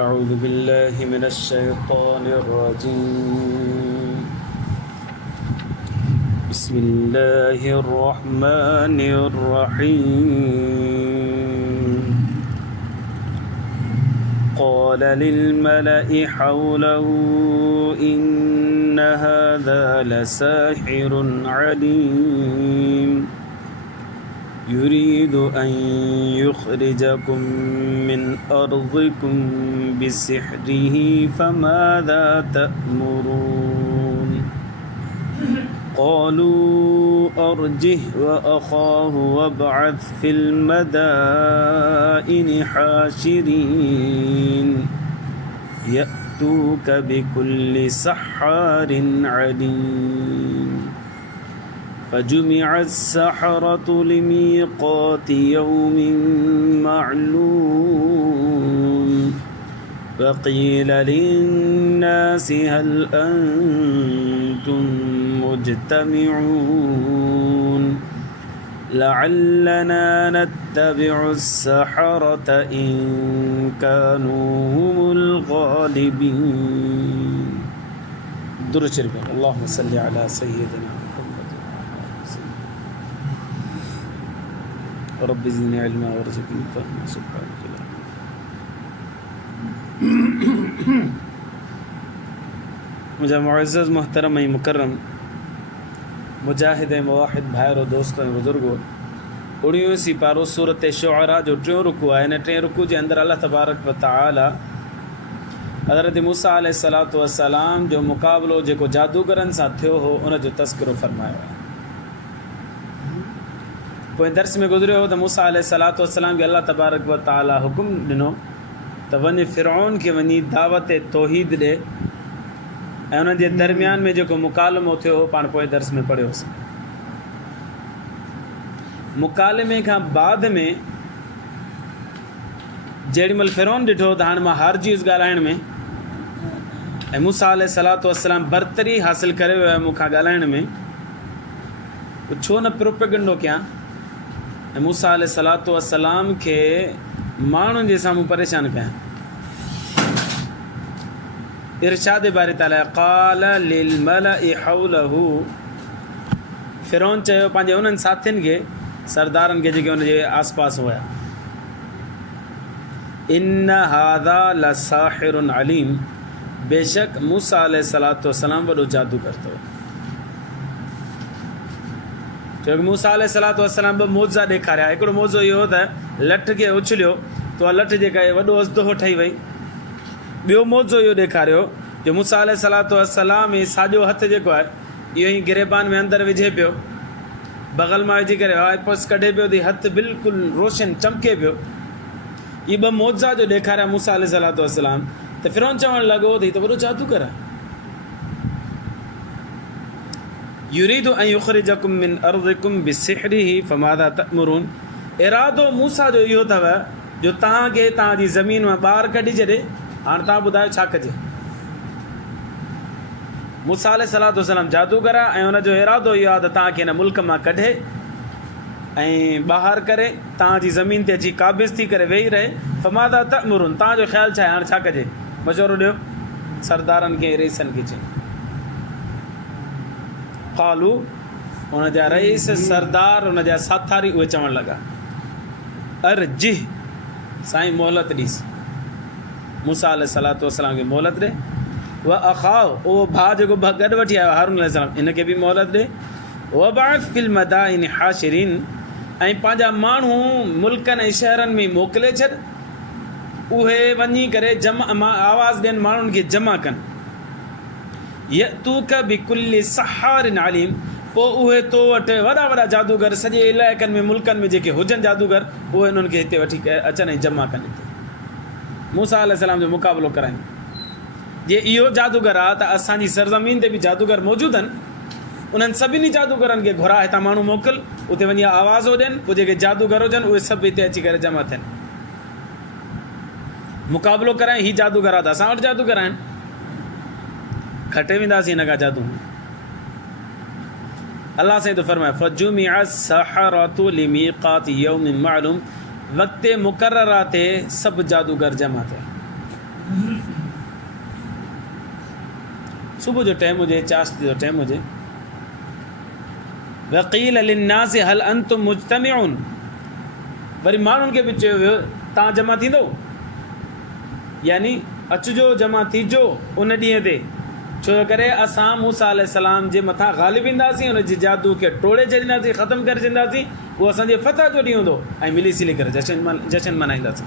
أعوذ بالله من الشيطان الرجيم. بسم الله الرحمن الرحيم. قال للملأ حوله إن هذا لساحر عليم يريد أن يخرجكم من أرضكم بسحره فماذا تأمرون. قالوا أرجه وأخاه وابعث في المدائن حاشرين يأتوك بكل سحار عليم. فجمع السحرة لميقات يوم معلوم فقيل للناس هل أنتم مجتمعون لعلنا نتبع السحرة إن كانوا هم الغالبين. درود شريف. اللهم صل على سيدنا رب زدني علما وارزقني فهما. سبحانك मुझे मुअज़्ज़ज़ मोहतरम मुकर्रम मुजाहिद मुवाहिद भाइरो दोस्तों बुजुर्गो उड़ियों सी पारो सूरत शुअरा जो टियों रुकू आहे इन टे रुकू जे अंदरि अल्लाह तबारक व तआला हज़रत मूसा अलैहिस्सलातु वस्सलाम जो मुक़ाबिलो जेको जादूगरनि सां थियो हो उन जो तज़किरो फरमायो आहे। पोइ दर्स में गुज़रियो हो त मूसा अलैहिस्सलातु वस्सलाम खे अल्लाह तबारक व तआला हुकुम ॾिनो त वञी फ़िरऔन खे वञी दावत तौहीद ॾे ऐं उन्हनि जे दरमियान में जेको मुकालमो थियो हो पाण पोइ दर्स में पढ़ियोसीं। मुकालमे खां बाद में जेॾीमहिल फ़िरऔन ॾिठो त हाणे मां हारजी वियुसि ॻाल्हाइण में ऐं मूसा अलैहिस्सलातु वस्सलाम बरतरी हासिलु करे वियो आहे मूंखां ॻाल्हाइण में, छो न प्रोपेगेंडो कयां ऐं मूसा अलैहिस्सलातु वस्सलाम खे माण्हुनि जे साम्हूं परेशान कयां। इरशाद बारी ताला क़ाल लिल मलइ हौलहु, फ़िरऔन चयो पंहिंजे उन्हनि साथियुनि खे सरदारनि खे जेके उनजे आसपास हुआ, इन्न हाज़ा लसाहिरुन अलीम, बेशक मूसा अलैहिस्सलातु वस्सलाम वॾो जादूगर अथव। छोकी मूसा अलैहिस्सलातु वस्सलाम ॿ मौज़ा ॾेखारिया। हिकिड़ो मौज़ो इहो त लठ खे उछलियो तो लठ जेका आहे वॾो अज़दहो ठही वई। ॿियो मौज़ो इहो ॾेखारियो जो मूसा अलैहिस्सलातु वस्सलाम ई साॼो हथु जेको आहे इहो ई गिरेबान में अंदरि विझे पियो, बग़ल मां विझी करे वापसि कढे पियो त हथु बिल्कुलु रोशन चमके पियो। इहे ॿ मौज़ा जो ॾेखारिया मूसा अलैहिस्सलातु वस्सलाम त फ़िरऔन चवणु लॻो त हीउ त वॾो जादूगर आहे। युरीदु अन युख़रिजकुम मिन अर्ज़िकुम बिसिहरिही फमाज़ा तअमुरून, इरादो मूसा जो इहो अथव जो तव्हांखे तव्हांजी ज़मीन मां ॿाहिरि कढी छॾे। हाणे तव्हां ॿुधायो छा कजे। मूसा अलैहिस्सलातु वस्सलाम जादूगर आहे ऐं हुनजो इरादो इहो आहे त तव्हांखे हिन मुल्क मां कढे ऐं ॿाहिरि करे तव्हांजी ज़मीन ते अची क़ाबिज़ थी करे वेही रहे। फमाज़ा तअमुरून, तव्हांजो ख़्यालु छा आहे, हाणे छा कजे, मशवरो ॾियो सरदारनि खे रईसनि खे। चई क़ालू, हुनजा रईस सरदार हुनजा साथारी उहे चवणु लॻा अर्जिह, साईं मोहलत ॾीस, मूसा अलैहिस्सलातु वस्सलाम खे मोहलत ॾे। व अख़ाओ, उहो भाउ जेको गॾु वठी आयो हारून अलैहिस्सलाम, इनखे बि मोहलत ॾे। वबअथ फिल मदाइन हाशिरीन, ऐं पंहिंजा माण्हू मुल्कनि ऐं शहरनि में मोकिले छॾ, उहे वञी करे आवाज़ ॾियनि माण्हुनि खे जमा कनि। यतूक बिकुल्लि सहारिन अलीम, पोइ उहे तो वटि वॾा वॾा जादूगर सॼे इलाइक़नि में मुल्कनि में जेके हुजनि जादूगर उहे उन्हनि खे हिते वठी अचनि ऐं जमा कनि हिते मूसा अलैहिस्सलाम जो मुक़ाबिलो कराइनि। जे इहो जादूगर आहे त असांजी सरज़मीन ते बि जादूगर मौजूदु आहिनि, उन्हनि सभिनी जादूगरनि खे घुरा, हितां माण्हू मोकिल, उते वञी आवाज़ो ॾियनि, पोइ जेके जादूगर हुजनि उहे सभु हिते अची करे जमा थियनि, मुक़ाबिलो कराइनि। हीउ जादूगर आहे त असां वटि जादूगर आहिनि, खटे वेंदासीं हिन खां जादू। अल्लाह से तो फरमाए फजुमिअ सहरतु लिमीक़ाति यौमिन मालूम, वक़्त मुक़र्ररा ते सभु जादूगर जमा थिया। सुबुह जो टाइम हुजे, चाश्त जो टाइम हुजे। वक़ील लिन्नास हल अंतुम मुज्तमिऊन, वरी माण्हुनि खे बि चयो वियो तव्हां जमा थींदो, यानी अचिजो जमा थीजो उन ॾींहं ते, छो करे असां मूसा अलैहिस्सलाम जे मथां ग़ालिब ईंदासीं, हुन जे जादू खे टोड़े छॾींदासीं, ख़तमु करे छॾींदासीं। उहो असांजे फतह जो ॾींहुं हूंदो ऐं मिली सिली करे जशन मल्हाईंदासीं।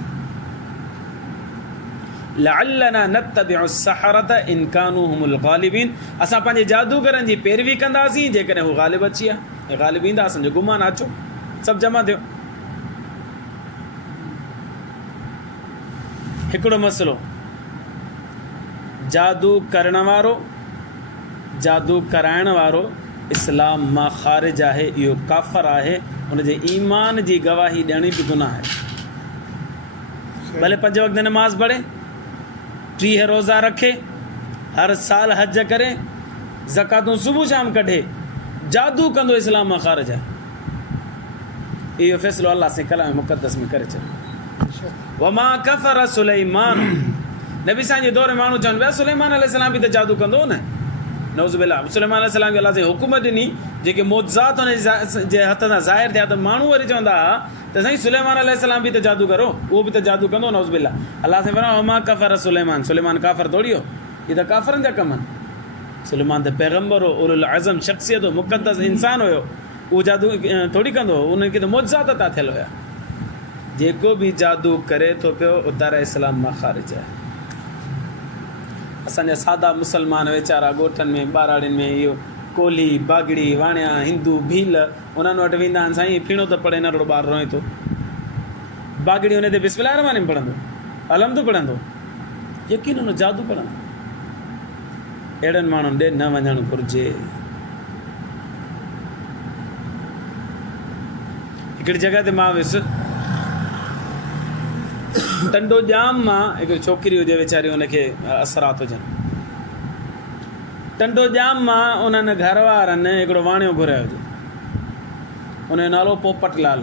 लअल्लना नत्तबिउ सहरत इन कानू हुमुल ग़ालिबीन, असां पंहिंजे जादूगरनि जी पैरवी कंदासीं जेकॾहिं हू ग़ालिब अची विया ऐं ग़ालिब ईंदा, असांजो गुमान अचो सभु जमा थियो। हिकिड़ो मसइलो, जादू करण वारो, जादू कराइण वारो इस्लाम मां ख़ारिज आहे, इहो काफ़र आहे, हुनजे ईमान जी गवाही ॾियणी बि गुनाह आहे। भले 5 वक़्त नमाज़ पढ़े, 30 रोज़ा रखे, हर साल हज करे, ज़कातूं सुबुह शाम कढे, जादू कंदो इस्लाम मां ख़ारिज आहे। इहो फ़ैसिलो अल्लाह से कलाम मुक़द्दस में करे छॾियो। वमा कफ़र सुलैमान, नबी साईं जे दौर में माण्हू चवनि पिया सुलैमान अलैहिस्सलाम बि त जादू कंदो न, नऊज़ बिल्लाह। सुलैमान अलैहिस्सलाम खे अल्लाह से हुकुम ॾिनी, जेके मौजज़ात हुन जे हथ सां ज़ाहिर थिया, त माण्हू वरी चवंदा त साईं सुलैमान अलैहिस्सलाम बि त जादू करो, उहो बि त जादू कंदो, नऊज़ बिल्लाह। अल्लाह से फरमायो वमा कफ़र सुलैमान, सुलैमान काफ़र थोड़ी हो, इहे त काफ़रनि जा कम आहिनि। सुलैमान त पैगम्बर हो, उलुल अज़म शख़्सियत हो, मुक़द्दस इंसान हुयो, उहो जादू थोड़ी कंदो, उनखे त मौजज़ात अता थियल हुया। जेको बि जादू करे थो पियो उतारे इस्लाम मां ख़ारिज आहे। असांजा सादा मुसलमान वीचारा ॻोठनि में ॿाराड़ियुनि में इहो कोली बागड़ी वाणिया हिंदू भील उन्हनि वटि वेंदा आहिनि, साईं फीणो त पढ़े नंढड़ो ॿारु रोए थो, बागड़ी हुन ते बिस्मिल्लाह रहमान में पढ़ंदो, अलहम्दु पढ़ंदो, यकीन हुन जादू पढ़ंदो। अहिड़नि माण्हुनि ॾे न वञणु घुरिजे। हिकिड़ी जॻह ते मां वियुसि, टंडो जाम मां हिकिड़ी छोकिरी हुजे वीचारी, हुनखे असरात हुजनि, टंडो जाम मां उन्हनि घर वारनि हिकिड़ो वाणियो घुरायो हुजे, हुनजो नालो पोपटलाल।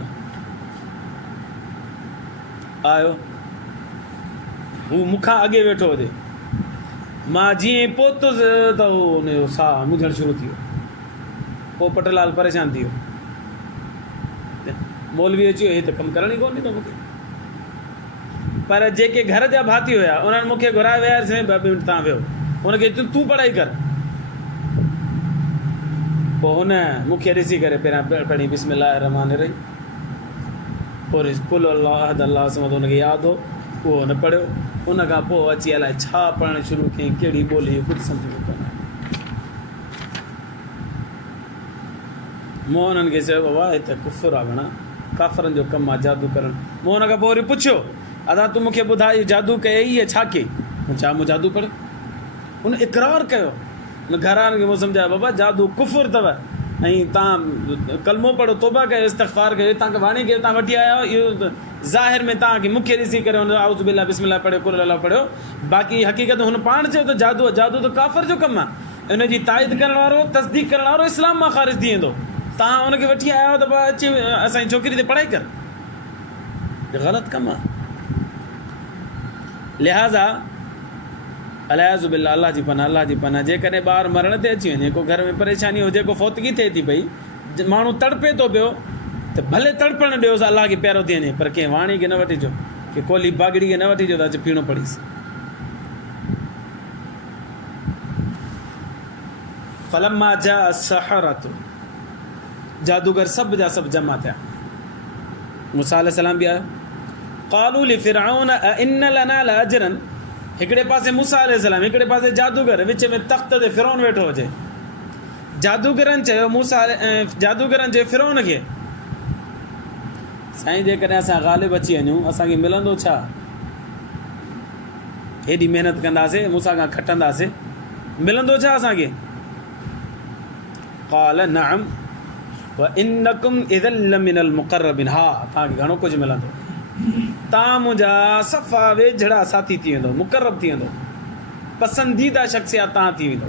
आयो, हू मूंखां अॻे वेठो हुजे, मां जीअं ई पहुतुसि त हू हुनजो साहु मुझणु शुरू थी वियो। पोपटलाल परेशान थी वियो, मौलवी अची वियो, हे त कमु करण ई कोन ॾींदो मूंखे। पर जेके घर जा भाती हुया उन्हनि मूंखे घुराए वियासीं, 2 मिंट तव्हां वियो, हुनखे तूं पढ़ाई कर। पोइ हुन मूंखे ॾिसी करे पहिरियां पढ़ी बिस्मिल्लाह रहमान रही, पोइ कुल अल्लाह अहद अल्लाह समद हुनखे यादि हो, उहो हुन पढ़ियो। उन खां पोइ अची अलाए छा पढ़णु शुरू कयईं, कहिड़ी ॿोली, कुझु सम्झ में कोन आयो। मूं हुननि खे चयो बाबा हिते कुफ़ुर आहे, भेण काफ़रनि जो कमु आहे जादू करणु। मूं हुन खां पोइ वरी पुछियो, अदा तूं मूंखे ॿुधाए जादू कयई इहे छा कयई? मूं जादू पढ़। हुन इक़रार कयो। हुन घरवारनि खे मूं सम्झायो बाबा जादू कुफ़ुर अथव, ऐं तव्हां कलमो पढ़ो, तौबा कयो, इस्तग़फ़ार कयो, तव्हांखे वाणी खे तव्हां वठी आया आहियो, इहो ज़ाहिर में तव्हांखे मूंखे ॾिसी करे हुन आउज़ बिल्लाह बिस्मिल्लाह पढ़ियो, कुल अल्लाह पढ़ियो, बाक़ी हक़ीक़त हुन पाण चयो त जादू आहे, जादू त काफ़र जो कमु आहे। हुनजी ताईद करण वारो, तस्दीक करण वारो इस्लाम मां ख़ारिज थी वेंदो। तव्हां हुनखे वठी आया आहियो त अची असांजी छोकिरी ते पढ़ाई कर, ग़लति कमु आहे। लिहाज़ा अलियाज़ु बिल्लाह, अल्लाह जी पनाह, अल्लाह जी पनाह। जेकॾहिं ॿारु मरण ते अची वञे, को घर में परेशानी हुजे, को फ़ौतगी थिए थी पई, माण्हू तड़पे थो पियो, त भले तड़पणु ॾियोसि, अल्लाह खे प्यारो थी वञे, पर कंहिं वाणी खे न वठिजो, कंहिं कोली बागड़ी खे न वठिजो त अची पीअणो पड़ीसि। फलम्मा जाअ अस्सहरतु, जादूगर सभु जा सभु जमा थिया। मूसा अलैहिस्सलाम बि आयो। क़ालू लिफ़िरऔन अइन्न लना लअजरन, हिकिड़े पासे मूसा अलैहिस्सलाम, हिकिड़े पासे जादूगर, विच में तख़्त ते फ़िरौन वेठो हुजे। जादूगरनि चयो जादूगरनि चयो फ़िरौन खे, साईं जेकॾहिं असां ग़ालिब अची वञूं असांखे मिलंदो छा? हेॾी महिनत कंदासीं, मूसा खां खटंदासीं, मिलंदो छा असांखे? क़ाल नअम व इन्नकुम इज़न लमिनल मुक़र्रबीन, हा तव्हांखे घणो कुझु मिलंदो, तव्हां मुंहिंजा सफ़ा वेझड़ा साथी थी वेंदो, मुक़र्रब थी वेंदो, पसंदीदा शख़्सियत तव्हां थी वेंदो।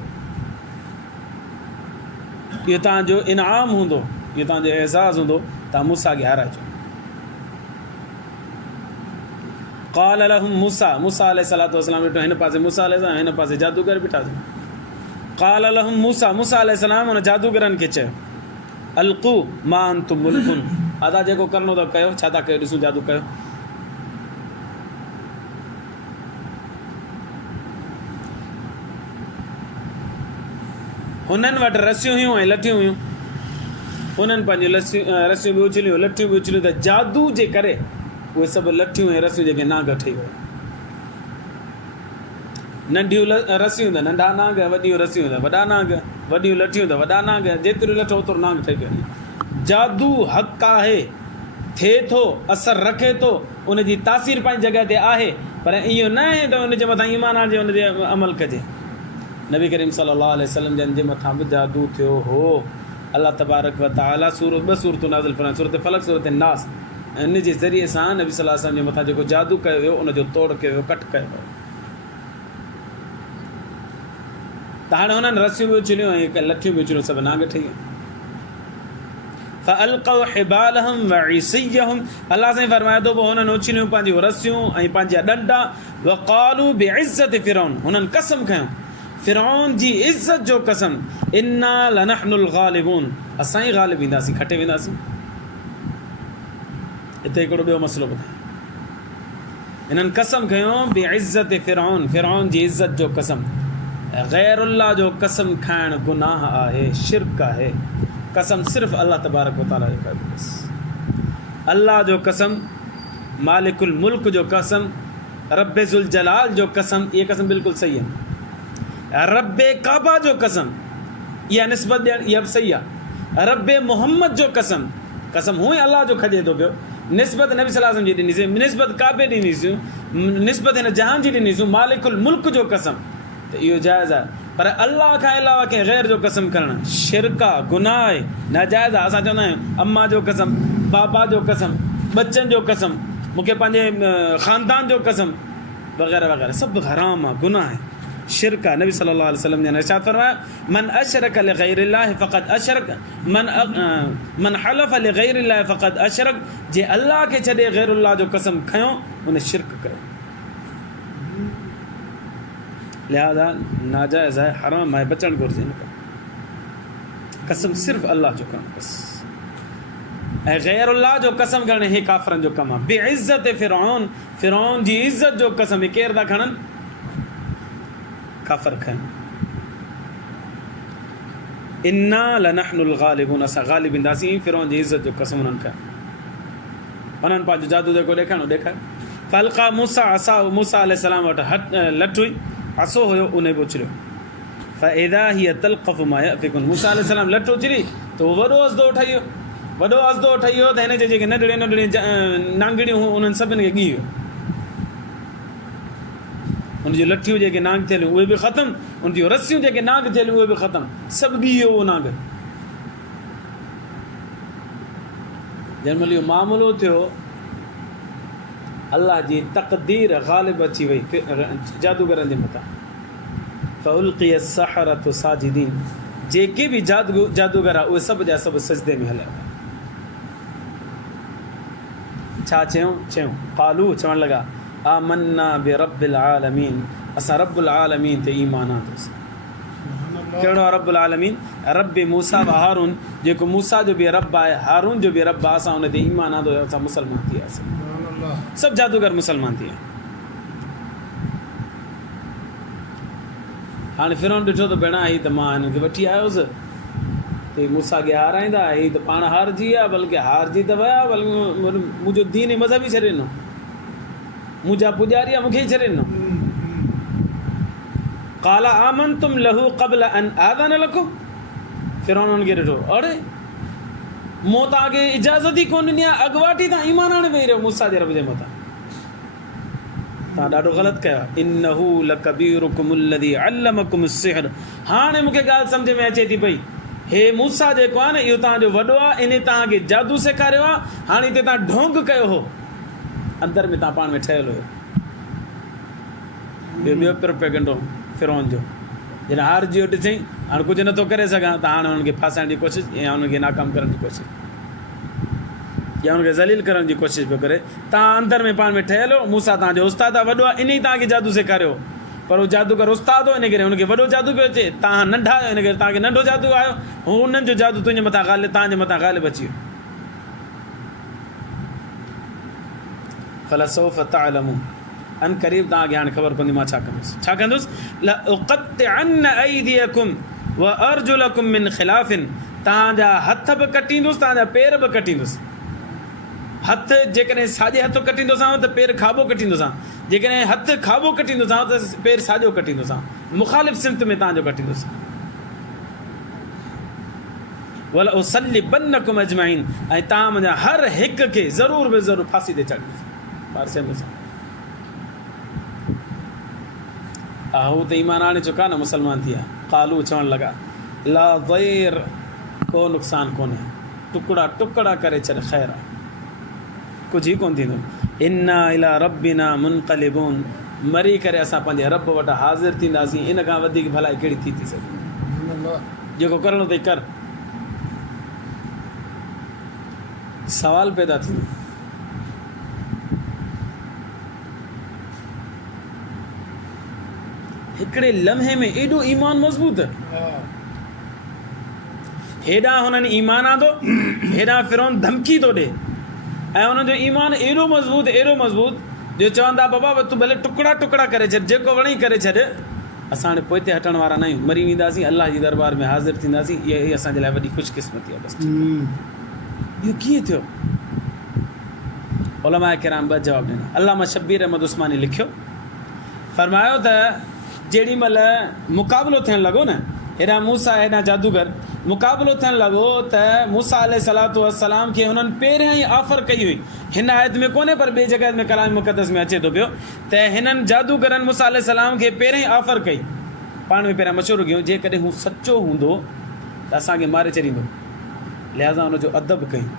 इहो तव्हांजो इनाम हूंदो, इहो तव्हांजो एज़ाज़ हूंदो, तव्हां मूसा खे हाराइजो। क़ाल लहुम मूसा मूसा अलैहिस्सलातु वस्सलाम ॾिठो हिन पासे मूसा अलैहिस्सलाम हिन पासे जादूगर बीठा अथई। क़ाल लहुम मूसा मूसा अलैहिस्सलाम हुन जादूगरनि खे चयो अलक़ू मा अंतुम मुल्कुन, अदा जेको करिणो अथव कयो, छा था कयो, ॾिसूं जादू कयो। हुननि वटि रसियूं हुयूं ऐं लठियूं हुयूं, उन्हनि पंहिंजियूं रसियूं बि उछलियूं, लठियूं बि उछलियूं, त जादू जे करे उहे सभु लठियूं ऐं रसियूं जेके नाग ठही वियूं। नंढियूं रसियूं त नंढा नाग, वॾियूं रसियूं त वॾा नाग, वॾियूं लठियूं त वॾा नाग, जेतिरियूं लठो ओतिरो नाग ठही पियो। जादू हक़ आहे, थिए थो, असरु रखे थो, उनजी तासीर पंहिंजी जॻह ते आहे, पर इहो न आहे त उनजे मथां ईमान आणिजे, उनते अमल कजे। नबी करीम सल्लल्लाहु अलैहि वसल्लम जन जे मथां बि जादू थियो हो। अल्लाह तबारक व तआला ॿ सूरतूं नाज़िल फरमायूं, सूरत फलक, सूरत नास, ऐं इन जे ज़रिए सां नबी सल्लल्लाहु अलैहि वसल्लम जे मथां जेको जादू कयो वियो उनजो तोड़ कयो वियो, कट कयो वियो। त हाणे हुननि रसियूं बि उछलियूं ऐं लठियूं बि उछलियूं, सभु नाग ठही वियूं। फ़अल्क़ऊ हिबालहम व इसियहम, अल्लाह साईं फरमाए थो पोइ हुननि उछलियूं पंहिंजियूं रसियूं ऐं पंहिंजा ॾंडा। वक़ालू बिइज़्ज़ति फ़िरऔन, हुननि कसम खयूं फ़िरऔन जी इज़्ज़त जो कसम, इन्ना लनहनुल ग़ालिबून, असां ई ग़ालिब ईंदासीं, खटे वेंदासीं। हिते हिकिड़ो ॿियो मसइलो ॿुधायो, हिननि कसम खयूं बिइज़्ज़ति फ़िरऔन, फ़िरऔन जी इज़्ज़त जो कसम। ग़ैरुल्लाह जो कसम खाइणु गुनाह आहे, शिरक आहे। कसम सिर्फ़ु अल्लाह तबारक व तआला जो कबी बसि। अल्लाह जो कसम, मालिकुल मुल्क जो कसम, रब्बे ज़ुल जलाल जो कसम, इहा कसम बिल्कुलु सही आहे। रब्बे काबा जो कसम, इहा निस्बत ॾियणु इहा बि सही आहे। रब्बे मोहम्मद जो कसम, कसम हूअं ई अल्लाह जो खजे थो पियो, निस्बत नबी सल्लल्लाहु अलैहि वसल्लम जी ॾिनीसीं, निस्बत काबे ॾिनीसीं, निस्बत हिन जहान जी ॾिनीसीं, मालिकुल मुल्क जो कसम, त इहो जाइज़ आहे। पर अल्लाह खां अलावा कंहिं ग़ैर जो कसम करणु शिरक आहे, गुनाह आहे, नाजाइज़ आहे। असां चवंदा आहियूं अम्मा जो कसम, बाबा जो कसम, बच्चनि जो कसम, मूंखे पंहिंजे ख़ानदान जो कसम वग़ैरह वग़ैरह, सभु हराम आहे, गुनाह आहे, शिरक आहे। नबी सल्लल्लाहु अलैहि वसल्लम ने इरशाद फरमाया मन अशरक लिग़ैरिल्लाह फ़क़द अशरक, मन हलफ लिग़ैरिल्लाह फ़क़द अशरक, जे अल्लाह खे छॾे ग़ैरुल्लाह जो कसम खयो उन शिरक कयो। लिहाज़ा नाजाइज़ आहे, हराम आहे, बचणु घुरिजे हिन खां। कसम सिर्फ़ु अल्लाह जो कमु बसि, ऐं ग़ैरुल्लाह जो कसम करणु हे काफ़िरनि जो कमु आहे। बिइज़्ज़त फ़िरऔन, फ़िरऔन जी इज़्ज़त जो कसम, हे केरु था खणनि? काफ़िर खणनि। इन्ना लनहनुल ग़ालिबून, असां ग़ालिब ईंदासीं, फ़िरऔन जी इज़्ज़त जो कसम उन्हनि खयो। उन्हनि पंहिंजो जादू जेको ॾेखारियो ॾेखारियो। फ़अल्क़ा मूसा असाहु, मूसा अलैहिस्सलाम वटि लठ हुई, असो हुयो, उन बि उछलियो। फ़इज़ा हिय तल्क़फ़ु मा यअफ़िकून, मूसा अलैहिस्सलाम लठ उछली त उहो वॾो असदो ठही वियो, वॾो असदो ठही वियो, त हिन जे जेके नंढड़ियूं नंढड़ियूं नांगड़ियूं हुयूं उन्हनि सभिनी खे ॻी वियो। उनजूं लठियूं जेके नांग थियलूं उहे बि ख़तमु, उनजूं रसियूं जेके नांग थियलूं उहे बि ख़तमु, सभु ॻी वियो उहो नांग। जंहिंमहिल इहो मामलो थियो, अल्लाह जी तक़दीर ग़ालिब अची वई जादूगरनि जे मथां। फ़उल्क़िय अस्सहरतु साजिदीन, जेके बि जादूगर आहे उहे सभु जा सभु सजदे में हलिया। छा चयूं क़ालू, चवणु लॻा आमन्ना बिरब्बिल आलमीन, असां रब्बुल आलमीन ते ईमान आंदोसीं। कहिड़ो आहे रब्बुल आलमीन? रब मूसा व हारून, जेको मूसा जो बि रब आहे, हारून जो बि रब आहे, असां हुन ते ईमान आंदो, असां मुसलमान थी वियासीं। सभु जादूगर मुसलमान थी विया। हाणे फ़िरौन ॾिठो त भेण हीअ त मां हिननि खे वठी आयोसि, त मूसा खे हाराईंदा, हीअ त पाण हारजी आहे, बल्कि हारजी त विया, बल्कि मुंहिंजो दीन मज़हब ई छॾे ॾिनो, मुंहिंजा पुॼारी आहे, मूंखे ई छॾे ॾिनो। क़ाल आमनतुम लहू क़ब्ल अन आज़न लकुम, फ़िरौन उन्हनि खे ॾिठो, अड़े मूं तव्हांखे इजाज़त ई कोन ॾिनी आहे, अॻुवाटी तव्हां ईमान हाणे वेही रहियो मूसा जे रब जे मथां, तव्हां ॾाढो ग़लति कयो आहे। इन्नहू लकबीरुकुम अल्लज़ी अल्लमकुम अस्सिहर, हाणे मूंखे ॻाल्हि सम्झ में अचे थी पई, हे मूसा जेको आहे न इहो तव्हांजो वॾो आहे, इन तव्हांखे जादू सेखारियो आहे, हाणे हिते तव्हां ढोंग कयो हो, अंदर में तव्हां पाण में ठहियल हुयो। इहो ॿियो प्रोपेगेंडो फ़िरौन जो, जॾहिं हारजी वियो ॾिसई हाणे कुझु नथो करे सघां, त हाणे हुननि खे फासाइण जी कोशिशि या हुननि खे नाकाम करण जी कोशिशि। या हुनखे ज़लील करण जी कोशिशि पियो करे। तव्हां अंदर में पाण में ठहियल हो, मूसा तव्हांजो उस्तादु आहे, वॾो आहे, इन ई तव्हांखे जादू सेखारियो, पर उहो जादूगर उस्तादु हो, इन करे हुनखे वॾो जादू पियो अचे। तव्हां नंढा आहियो, इन करे तव्हांखे नंढो जादू आयो, हू उन्हनि जो जादू तुंहिंजे मथां तव्हांजे मथां ग़ालिब अची वियो। फलसौफ तअलमून, अन क़रीब तव्हांखे हाणे ख़बर पवंदी मां छा कंदुसि। छा कंदुसि? लउक़त्तिअन्न अयदियकुम व अर्जुलकुम मिन ख़िलाफ़िन, तव्हांजा हथ बि कटींदुसि, तव्हांजा पेर बि कटींदुसि। हथ जेकॾहिं साॼे हथु कटींदोसांव त पेर खाॿो कटींदोसां, जेकॾहिं हथु खाॿो कटींदोसांव त पेर साॼो कटींदोसां, मुख़ालिफ़ सिमत में तव्हांजो कटींदुसि। वल उसल्लिबन्नकुम अजमईन, ऐं तव्हां मुंहिंजा हर हिक खे ज़रूर बि ज़रूरु फांसी ते चाढ़ींदुसि। हू त ईमान आणे चुका न, मुस्लमान थी विया। क़ालू चवणु लॻा ला ज़ैर, को नुक़सानु कोन्हे, टुकड़ा टुकड़ा करे छॾ, ख़ैर आहे, कुझु ई कोन्ह थींदो। इन्ना इला रब्बिना मुनक़लिबून, मरी करे असां पंहिंजे रब वटि हाज़िर थींदासीं, इन खां वधीक भलाई कहिड़ी थी सघे। जेको करिणो अथई कर। सवाल पैदा थींदो, हिकिड़े लम्हे में एॾो ईमान मज़बूत, हेॾां हुननि ईमान आंदो, हेॾां फिरौन धमकी थो ॾे, ऐं हुननि जो ईमान एॾो मज़बूत जो चवंदा बाबा तूं भले टुकड़ा टुकड़ा करे छॾ, जेको वणई करे छॾ, असां हाणे पोइ ते हटण वारा न आहियूं, मरी वेंदासीं, अलाह जी दरबार में हाज़िर थींदासीं, इहा ई असांजे लाइ वॾी ख़ुशकिस्मती आहे। बसि इहो कीअं थियो? उलमा किराम ॿ जवाब ॾिना। अल्लामा शब्बीर अहमद उस्मानी लिखियो, फरमायो त जेॾी महिल मुक़ाबिलो थियणु लॻो न, हेॾा मूसा हेॾा जादूगर, मुक़ाबिलो थियणु लॻो त मूसा अलैहिस्सलातु वस्सलाम खे हुननि पहिरियां ई ऑफर कई हुई, हिन आयत में कोन्हे पर ॿिए जॻह में कलाम मुक़दस में अचे थो पियो त हिननि जादूगरनि मूसा अलैहिस्सलाम खे पहिरियां ई ऑफर कई, पाण में पहिरियां मशवरो कयूं, जेकॾहिं हू सचो हूंदो त असांखे मारे छॾींदो, लिहाज़ा हुनजो अदब कयूं।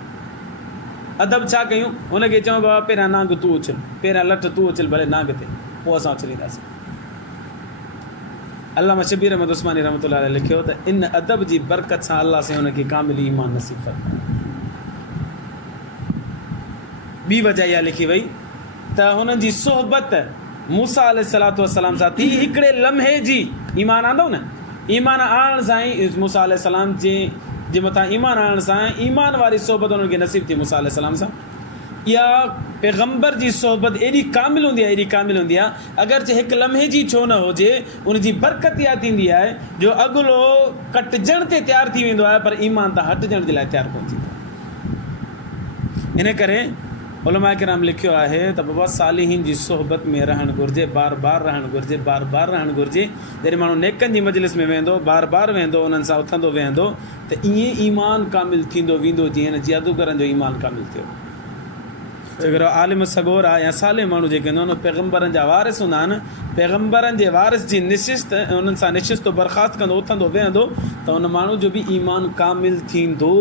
अदब छा कयूं? हुनखे चऊं बाबा पहिरियां नांग तूं उछल, पहिरियां लठ तूं उछल, भले नांग ते, पोइ असां उछलींदासीं। अल्लामा शब्बीर अहमद उस्मानी रहमतुल्लाह अलैह लिखियो त इन अदब जी बरकत सां अल्लाह से हुनखे कामिल ईमान नसीब फरमायो। ॿी वजह इहा लिखी वई त हुननि जी सोहबत मूसा अलैहिस्सलातु वस्सलाम सां थी, हिकिड़े लम्हे जी ईमान आंदो न, ईमान आणण सां ई मूसा अलैहिस्सलाम जे मथां ईमान आणण सां ईमान वारी सोहबत हुननि खे नसीब थी मूसा अलैहिस्सलाम सां। इहा पैगम्बर जी सोहबत एॾी कामिल हूंदी आहे, अगरचे हिकु लम्हे जी छो न हुजे, उनजी बरकत इहा थींदी आहे जो अॻिलो कटिजण ते तयारु थी वेंदो आहे, पर ईमान तां हटिजण जे लाइ तयारु कोन थींदो। इन करे उलमा किराम लिखियो आहे त बाबा सालिहीन जी सोहबत में रहणु घुरिजे, बार बार रहणु घुरिजे, बार बार रहणु घुरिजे। जॾहिं माण्हू नेकनि जी मजलिस में वेंदो, बार बार वेंदो, उन्हनि सां उथंदो वेहंदो, त ईअं ईमान कामिल थींदो वेंदो जीअं जादूगरनि जो ईमान कामिल थियो। अगरि आलिम सगोर आहे या साले माण्हू जेके हूंदा आहिनि पैगम्बरनि जा वारिस हूंदा आहिनि, पैगम्बरनि जे वारिस जी निशिस्त, उन्हनि सां निशिस्तो बर्ख़ास्त कंदो, उथंदो वेहंदो, त उन माण्हू जो बि ईमान कामिल थींदो।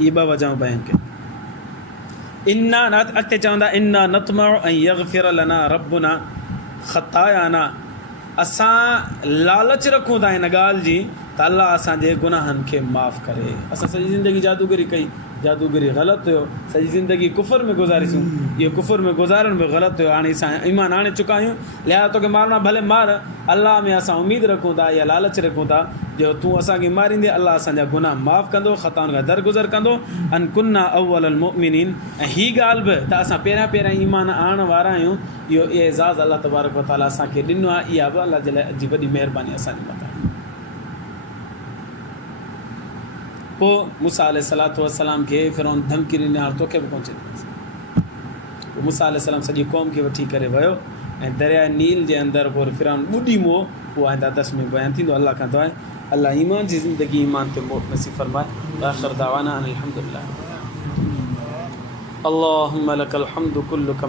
इहे ॿ वजहूं बयान कयूं। इन्ना अॻिते चवंदा इन्ना नतमउ ऐं यग़फिर लना रब्बुना ख़तायाना, असां लालच रखूं था हिन ॻाल्हि जी त अल्लाह असांजे गुनाहनि खे माफ़ु करे। असां सॼी ज़िंदगी जादूगरी कई, जादूगरी ग़लति हुयो, सॼी ज़िंदगी कुफर में गुज़ारीसूं, इहो कुफर में गुज़ारण बि ग़लति हुयो, हाणे असां ईमान आणे चुका आहियूं, लिहाज़ा तोखे मारणा भले मार, अल्लाह में असां उमेदु रखूं था या लालच रखूं था जो तूं असांखे मारींदे, अल्लाह असांजा गुनाह माफ़ु कंदो, ख़ताउनि खां दरगुज़र कंदो। अन कुन्ना अव्वलल मुअमिनीन, ऐं हीअ ॻाल्हि बि त असां पहिरियां ईमान आणण वारा आहियूं, इहो एज़ाज़ अल्लाह तबारक व तआला असांखे ॾिनो आहे, इहा बि अल्लाह जे लाइ जी वॾी महिरबानी असांजे मथां। पोइ मूसा अलैहिस्सलातु वस्सलाम खे फिरौन धमकी ॾिनी, हाणे तोखे बि कोन छॾींदासीं। पोइ मूसा अलैहिस्सलाम सॼी क़ौम खे वठी करे वियो ऐं दरिया नील जे अंदरि पोइ फिरौन ॿुॾी मोह, उहो आईंदा दस में बयानु थींदो। अल्लाह खां दुआ आहे अल्लाह ईमान जी ज़िंदगी ईमान ते मौत नसीब फरमाए। आख़िर दावाना अनिल हम्दुलिल्लाह। अल्लाहुम्मा लकल हम्दु कुल्लु कमा